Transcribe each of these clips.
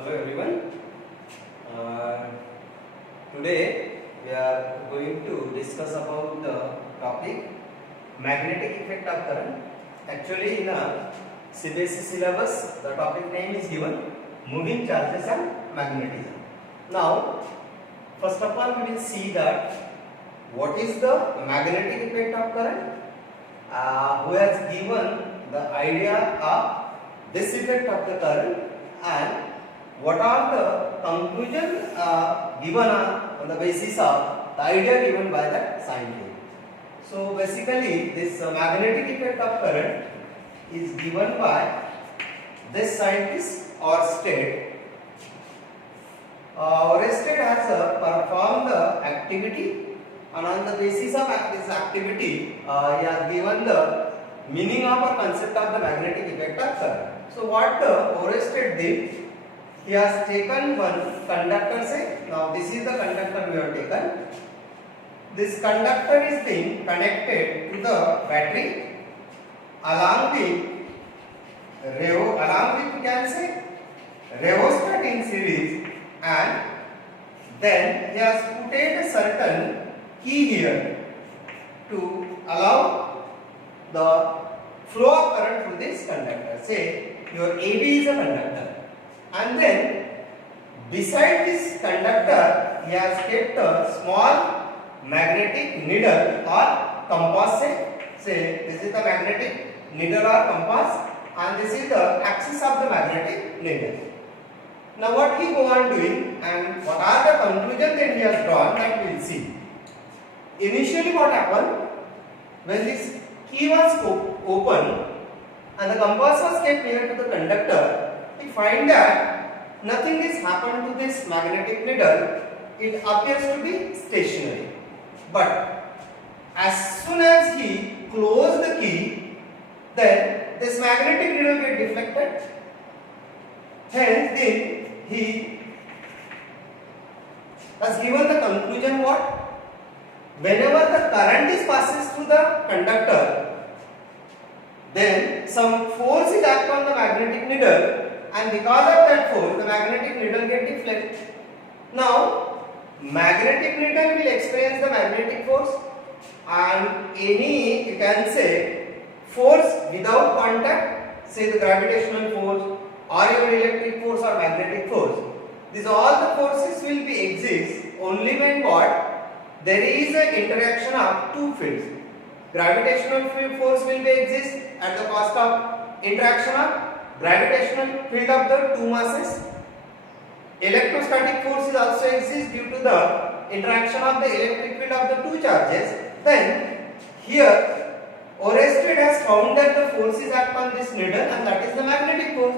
Hello everyone. Uh, Today we are going to discuss about the topic magnetic effect of current. Actually in a CBSE syllabus the topic name is given moving charges and magnetism. Now first of all we will see that what is the magnetic effect of current. Who has given the idea of this effect of the current and what are the conclusions given on the basis of the idea given by that scientist. So basically this magnetic effect of current is given by this scientist Oersted. Oersted has performed the activity, and on the basis of this activity he has given the meaning of a concept of the magnetic effect of current. So what Oersted did, he has taken one conductor, say now this is the conductor we have taken. This conductor is being connected to the battery along with we can say rheostat in series, and then he has put a certain key here to allow the flow of current through this conductor. Say your AB is a conductor, and then beside this conductor he has kept a small magnetic needle or compass. Say this is the magnetic needle or compass, and this is the axis of the magnetic needle. Now what he go on doing and what are the conclusions that he has drawn, that we will see. Initially what happened, when this key was open and the compass was kept near to the conductor, we find that nothing has happened to this magnetic needle. It appears to be stationary. But as soon as he closed the key, then this magnetic needle get deflected. Hence, then he has given the conclusion what? Whenever the current is passes through the conductor, then some force is act on the magnetic needle, and because of that force the magnetic needle get deflected. Now magnetic needle will experience the magnetic force, and any you can say force without contact, say the gravitational force or your electric force or magnetic force, these all the forces will be exist only when what? There is an interaction of two fields. Gravitational force will be exist at the cost of interaction of gravitational field of the two masses. Electrostatic forces also exist due to the interaction of the electric field of the two charges. Then here Oersted has found that the forces act on this needle, and that is the magnetic force.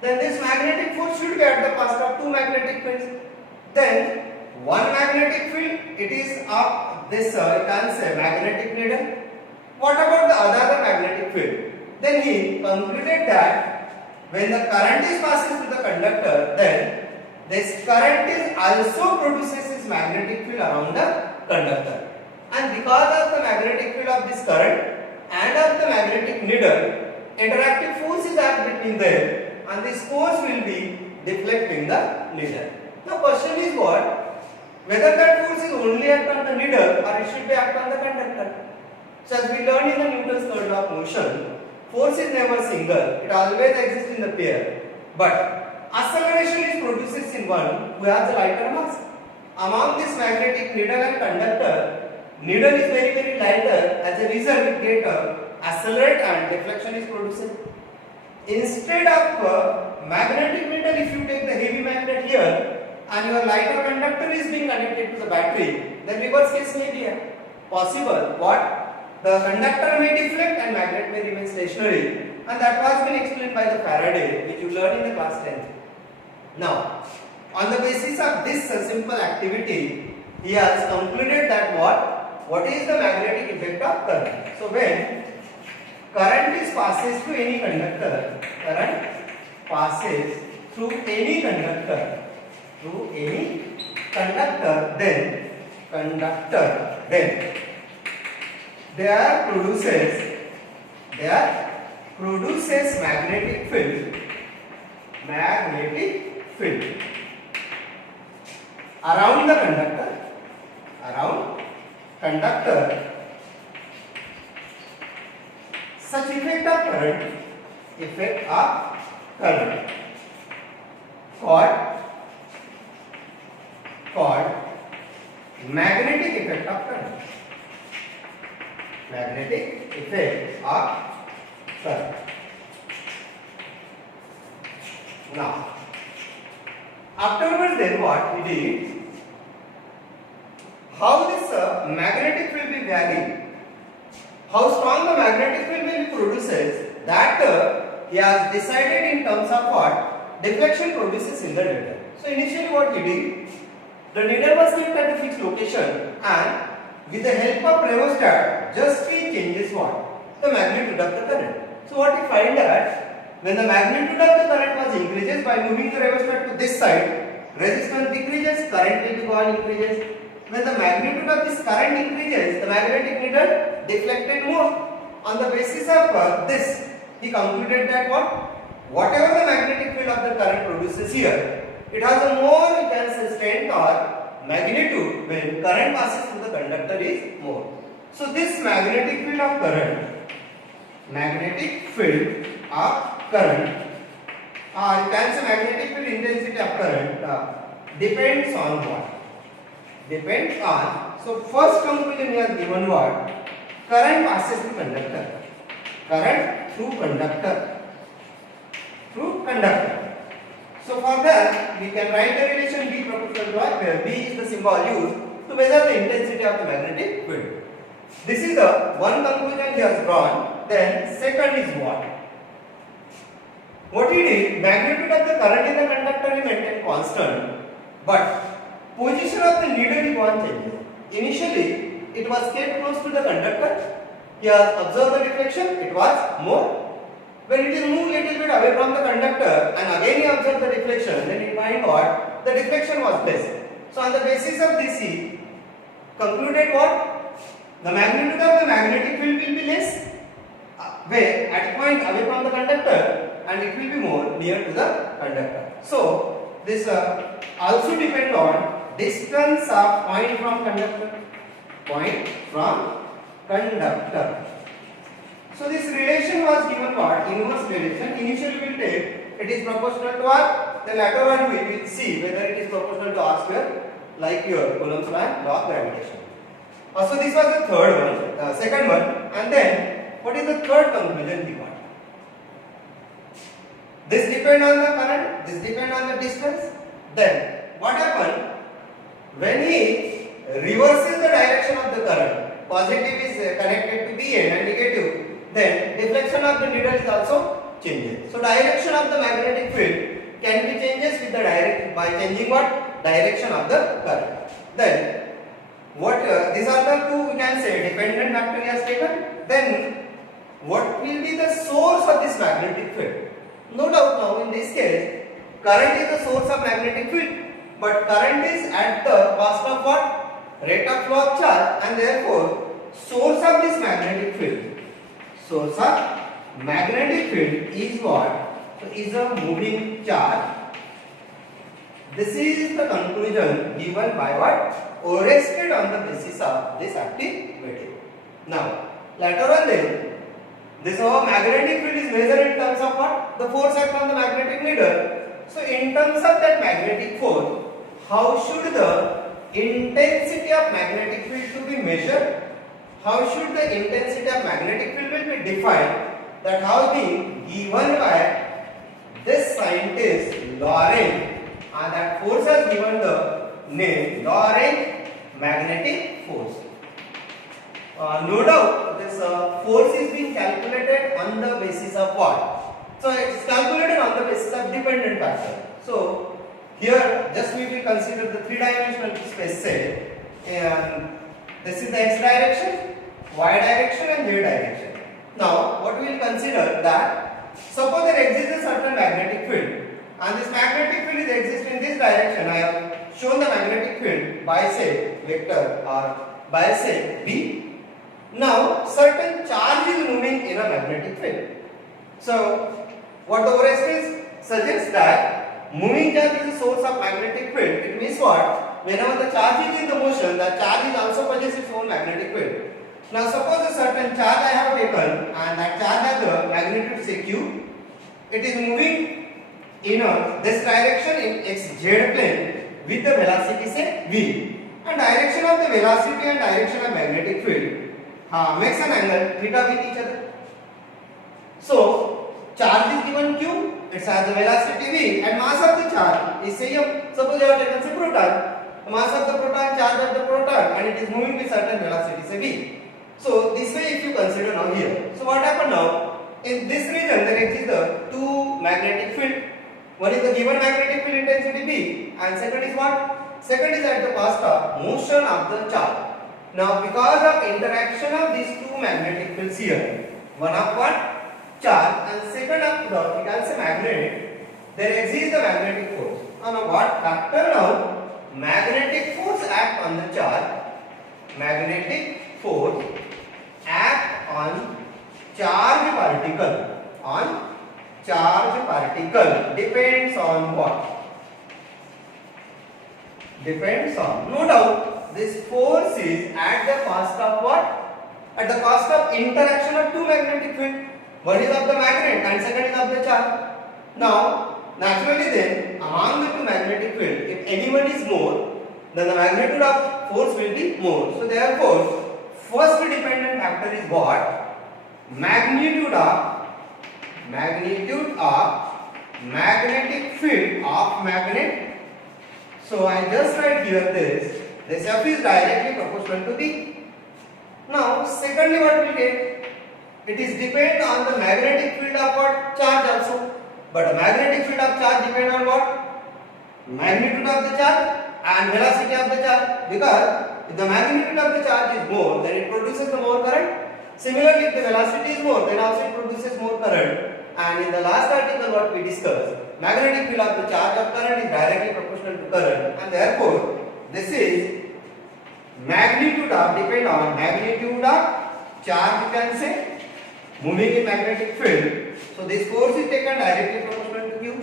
Then this magnetic force should be at the cost of two magnetic fields. Then one magnetic field, it is of this you can say magnetic needle. What about the other magnetic field? Then he concluded that when the current is passing through the conductor, then this current is also produces this magnetic field around the conductor, and because of the magnetic field of this current and of the magnetic needle, interactive forces act between them, and this force will be deflecting the needle. Now question is what? Whether that force is only act on the needle or it should be act on the conductor. So as we learned in the Newton's third law of motion, force is never single, it always exists in the pair. But acceleration is produces in one who has a lighter mass. Among this magnetic needle and conductor, needle is very lighter, as a result it get accelerate and deflection is produced. Instead of magnetic needle, if you take the heavy magnet here and your lighter conductor is being connected to the battery, then reverse case may be possible. What? The conductor may deflect and magnet may remain stationary, and that was been explained by the Faraday, which you learned in the class 10th. Now, on the basis of this simple activity, he has concluded that what is the magnetic effect of current. So when current is passes through any conductor, then there produces magnetic field field around the conductor, such effect of current called magnetic effect of current. Now, afterwards then what we did, how this magnetic field will vary, how strong the magnetic field will produces, that he has decided in terms of what deflection produces in the needle. So initially what we did, the needle was kept at a fixed location and with the help of rheostat just he changes what? The magnitude of the current. So what we find that when the magnitude of the current was increases by moving the rheostat to this side, resistance decreases, current will be gone increases. When the magnitude of this current increases, the magnetic needle deflected more. On the basis of this, he concluded that whatever the magnetic field of the current produces here, it has a more, we can say, strength or magnitude when current passes through the conductor is more. So this magnetic field of current, or you can say magnetic field intensity of current depends on what? Depends on, so first conclusion we have given what? Current passes through conductor. Through conductor. So for that we can write the relation B proportional to R, where B is the symbol used to measure the intensity of the magnetic field. This is the one conclusion he has drawn. Then second is what? What he did, magnitude of the current in the conductor he maintained constant, but position of the needle is one changes. Initially it was kept close to the conductor. He has observed the deflection, it was more. When it is moved little bit away from the conductor and again he observed the deflection, then he find what? The deflection was less. So on the basis of this he concluded what? The magnitude of the magnetic field will be less where at a point away from the conductor, and it will be more near to the conductor. So this also depend on distance of point from conductor. So this relation was given what? Inverse relation. Initially we will take it is proportional to R, then later on we will see whether it is proportional to R square, like your Coulomb's law of gravitation. So this was the third one, second one, and then what is the third conclusion we got? This depend on the current, this depend on the distance. Then what happened when he reverses the direction of the current? Positive is connected to BN and negative, then deflection of the needle is also changes. So direction of the magnetic field can be changes with the by changing what? Direction of the current. Then what these are the two, we can say, dependent factor he has taken. Then what will be the source of this magnetic field? No doubt now in this case current is the source of magnetic field, but current is at the cost of what? Rate of flow of charge, and therefore source of this magnetic field is what? So is a moving charge. This is the conclusion given by what? Oersted on the basis of this activity. Now later on then, this magnetic field is measured in terms of what? The force act on the magnetic needle. So in terms of that magnetic force, how should the intensity of magnetic field to be measured? How should the intensity of magnetic field will be defined? That has been given by this scientist Lorentz, and that force has given the name Lorentz magnetic force. No doubt this force is being calculated on the basis of what? So it is calculated on the basis of dependent factor. So here just we will consider the three-dimensional space set, and this is the x direction, y direction and z direction. Now what we will consider that suppose there exists a certain magnetic field, and this magnetic field is exist in this direction. I have shown the magnetic field by say vector or by say B. Now certain charge is moving in a magnetic field. So what the Oersted suggests that moving charge is a source of magnetic field, it means what? Whenever the charge is in the motion, the charge is also possesses its own magnetic field. Now suppose a certain charge I have taken and that charge has a magnitude say q. It is moving in this direction in xz plane with the velocity say v. And direction of the velocity and direction of magnetic field makes an angle theta with each other. So charge is given q, it has the velocity v and mass of the charge is say m. Suppose you have taken say proton, the mass of the proton, charge of the proton, and it is moving with certain velocity say v. So this way if you consider now here. So what happened now? In this region there exists the two magnetic field. One is the given magnetic field intensity B and second is what? Second is at the cost of motion of the charge. Now because of interaction of these two magnetic fields here, one of what? Charge and second of the, we can say magnet, there exists the magnetic force. Now what factor now? Magnetic force act on the charge. Magnetic force act on charge particle depends on what? Depends on, no doubt, this force is at the cost of what? At the cost of interaction of two magnetic field. One is of the magnet and second is of the charge. Now naturally then among the two magnetic field, if any one is more, then the magnitude of force will be more. So therefore first dependent factor is what? Magnitude of magnetic field of magnet. So I just write here this F is directly proportional to B. Now secondly what we take? It is depend on the magnetic field of what? Charge also. But the magnetic field of charge depend on what? Magnitude of the charge and velocity of the charge. Because if the magnitude of the charge is more, then it produces the more current. Similarly, if the velocity is more, then also it produces more current. And in the last article what we discussed, magnetic field of the charge of current is directly proportional to current, and therefore this is magnitude of, depend on magnitude of charge, you can say, moving in magnetic field. So this force is taken directly proportional to q.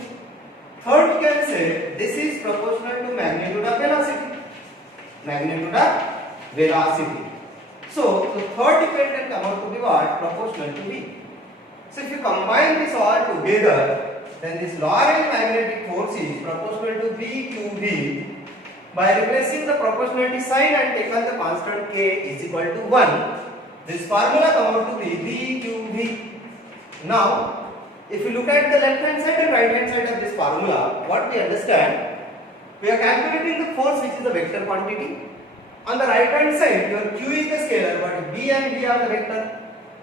Third, we can say this is proportional to magnitude of velocity. Magnitude of velocity. So the third dependent come out to be what? Proportional to v. So if you combine this all together, then this Lorentz magnetic force is proportional to VQV. By replacing the proportionality sign and taken the constant k is equal to 1, this formula come out to be VQV. Now, if you look at the left hand side and right hand side of this formula, what we understand? We are calculating the force which is the vector quantity. On the right hand side, your q is the scalar, but b and v are the vector.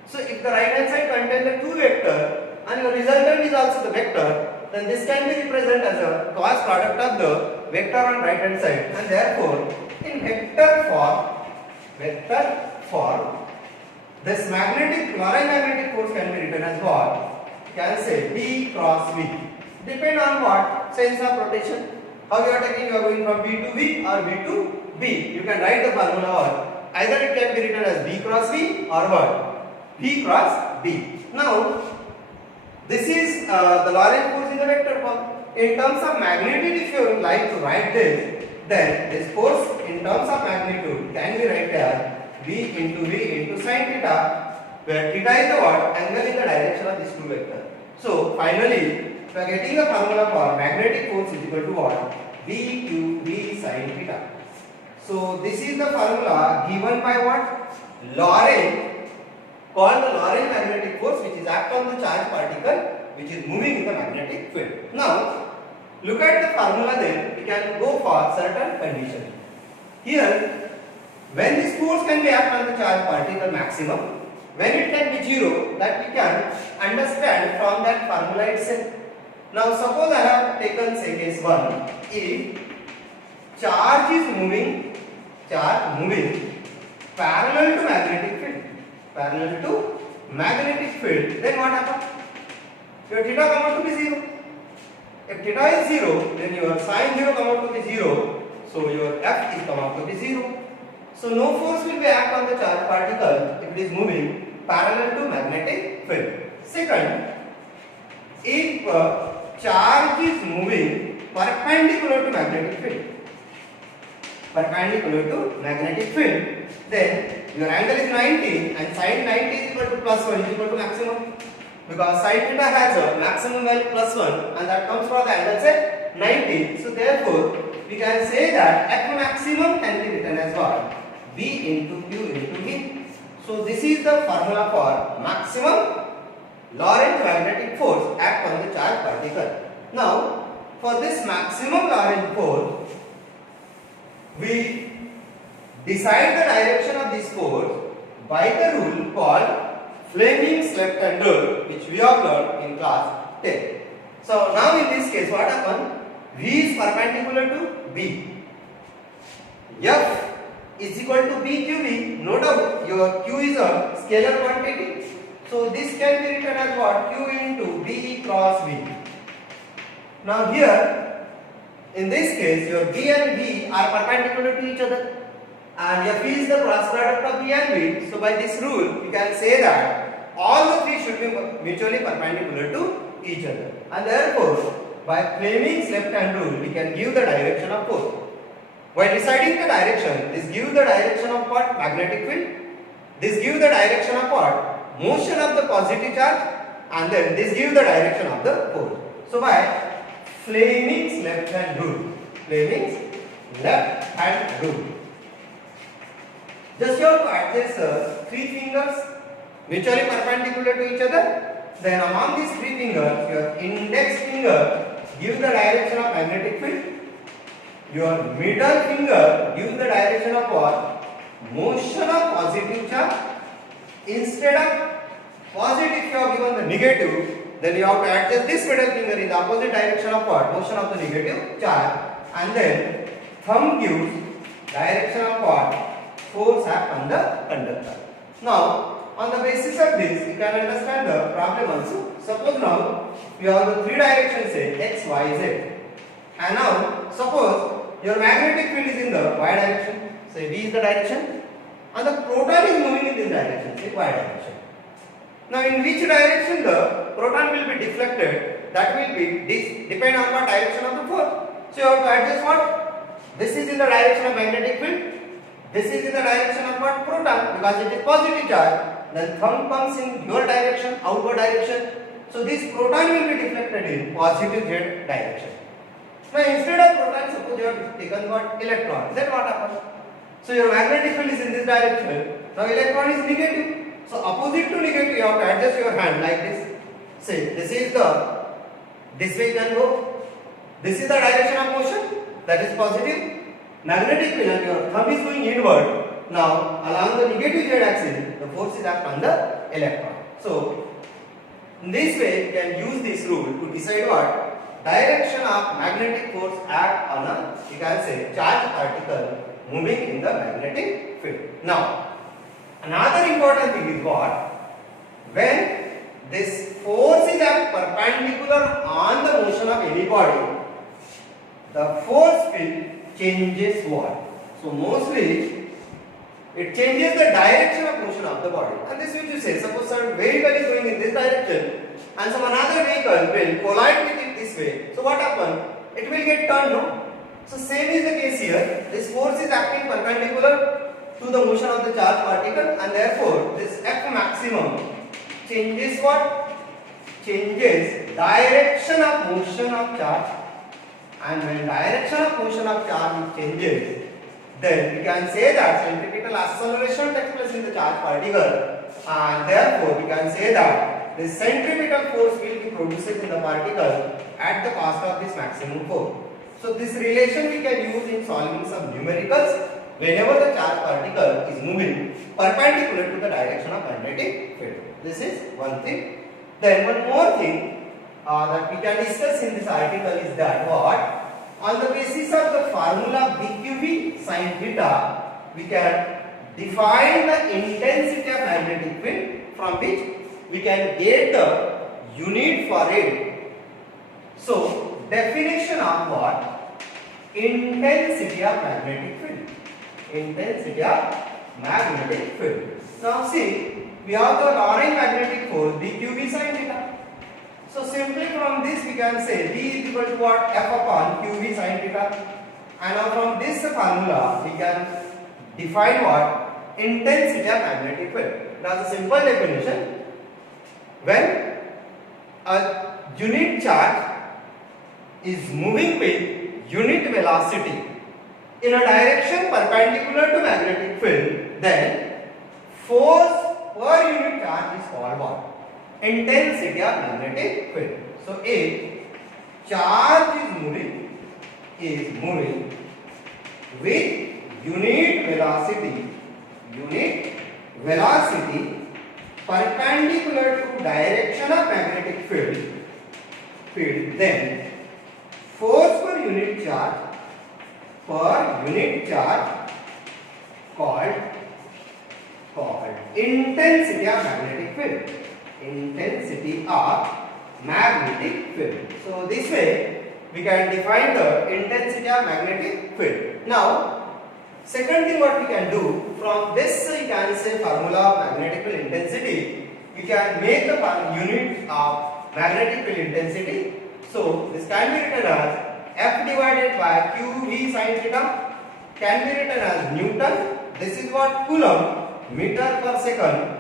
So if the right hand side contains the two vector and your resultant is also the vector, then this can be represented as a cross product of the vector on right hand side, and therefore in vector form this magnetic Lorentz magnetic force can be written as what? Can say B cross V. Depend on what? Sense of rotation. How you are taking? You are going from B to V or V to B. You can write the formula or either it can be written as B cross V or what? V cross B. Now this is the Lorentz force in the vector form. In terms of magnitude, if you like to write this, then this force in terms of magnitude can be written as V into sin theta, where theta is the what? Angle in the direction of this two vector. So finally, we are getting the formula for magnetic force is equal to what? VQV sin theta. So this is the formula given by what? Lorentz, called the Lorentz magnetic force, which is act on the charged particle which is moving in the magnetic field. Now look at the formula, then we can go for certain conditions. Here, when this force can be act on the charged particle maximum, when it can be zero, that we can understand from that formula itself. Now suppose I have taken say case 1, if charge is moving parallel to magnetic field, then what happens? Your theta come out to be 0. If theta is 0, then your sin 0 come out to be 0. So your F is come out to be 0. So no force will be act on the charged particle if it is moving parallel to magnetic field. Second, if charge is moving perpendicular to magnetic field. Perpendicular to magnetic field. Then your angle is 90 and sin 90 is equal to plus 1 is equal to maximum. Because sin theta has a maximum value plus 1 and that comes from the angle say 90. So therefore we can say that F maximum can be written as what? B into Q into V. So this is the formula for maximum Lorentz magnetic force act on the charged particle. Now for this maximum Lorentz force, we decide the direction of this force by the rule called Fleming's left-hand rule, which we have learned in class 10. So now in this case, what happened? V is perpendicular to B. F is equal to BQV. No doubt, your Q is a scalar quantity. So this can be written as what? Q into B cross V. Now here, in this case, your B and V are perpendicular to each other. And F is the cross product of B and V. So by this rule, we can say that all the three should be mutually perpendicular to each other. And therefore, by Fleming's left-hand rule, we can give the direction of force. While deciding the direction, this gives the direction of what? Magnetic field. This gives the direction of what? Motion of the positive charge. And then this gives the direction of the force. So by Fleming's left-hand rule. Fleming's left-hand rule. Just you have to adjust three fingers mutually perpendicular to each other. Then among these three fingers, your index finger gives the direction of magnetic field. Your middle finger gives the direction of what? Motion of positive charge. Instead of positive, you have given the negative, then you have to adjust this middle finger in the opposite direction of what? Motion of the negative charge. And then thumb gives direction of what? Force act on the conductor. Now, on the basis of this, you can understand the problem also. Suppose now, you have the three directions, say X, Y, Z. And now, suppose your magnetic field is in the Y direction, say V is the direction, and the proton is moving in this direction, say Y direction. Now, in which direction the proton will be deflected, that will be depend on what direction of the force. So, you have to adjust what? This is in the direction of magnetic field. This is in the direction of what? Proton, because it is positive charge. Then thumb comes in your direction, outward direction. So this proton will be deflected in positive Z direction. Now instead of proton, suppose you have taken what? Electron. Then what happens? So your magnetic field is in this direction. Now electron is negative. So opposite to negative, you have to adjust your hand like this. Say this is this way you can go. This is the direction of motion, that is positive. Magnetic field and your thumb is going inward. Now along the negative Z axis, the force is act on the electron. So in this way, you can use this rule to decide what? Direction of magnetic force act on a, you can say, charged particle moving in the magnetic field. Now, another important thing is what? When this force is at perpendicular on the motion of any body, the force field changes what? So mostly it changes the direction of motion of the body. And this which you say, suppose some vehicle is going in this direction and some another vehicle will collide with it this way. So what happens? It will get turned, no? So same is the case here. This force is acting perpendicular to the motion of the charged particle and therefore this F maximum changes what? Changes direction of motion of charge. And when direction of motion of charge changes, then we can say that centripetal acceleration takes place in the charged particle, and therefore we can say that the centripetal force will be produced in the particle at the cost of this maximum force. So this relation we can use in solving some numericals whenever the charged particle is moving perpendicular to the direction of magnetic field. This is one thing. Then one more thing that we can discuss in this article is that what? On the basis of the formula BQV sin theta, we can define the intensity of magnetic field from which we can get the unit for it. So, definition of what? Intensity of magnetic field. Intensity of magnetic field. Now see, we have the Lorentz magnetic force BQV sin theta. So simply from this we can say B is equal to what? F upon QV sin theta. And now from this formula we can define what? Intensity of magnetic field. Now the simple definition: when a unit charge is moving with unit velocity in a direction perpendicular to magnetic field, then force per unit charge is called what? Intensity of magnetic field. So if charge is moving with unit velocity perpendicular to direction of magnetic field, then force per unit charge called intensity of magnetic field. So this way we can define the intensity of magnetic field. Now second thing what we can do, from this you can say formula of magnetic field intensity, we can make the unit of magnetic field intensity. So this can be written as F divided by QV sin theta, can be written as Newton. This is what? Coulomb meter per second.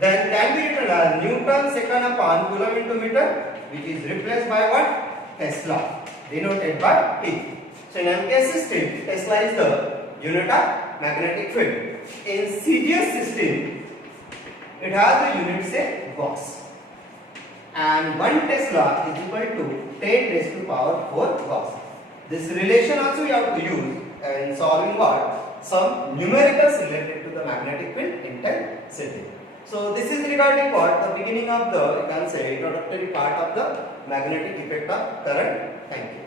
Then can be written as Newton second upon Coulomb into meter, which is replaced by what? Tesla, denoted by T. So in MKS system, Tesla is the unit of magnetic field. In CGS system, it has the unit say Gauss. And 1 Tesla is equal to 10 raised to power 4 Gauss. This relation also you have to use in solving what? Some numericals related to the magnetic field intensity. So this is regarding what? The beginning of the, you can say, introductory part of the magnetic effect of current. Thank you.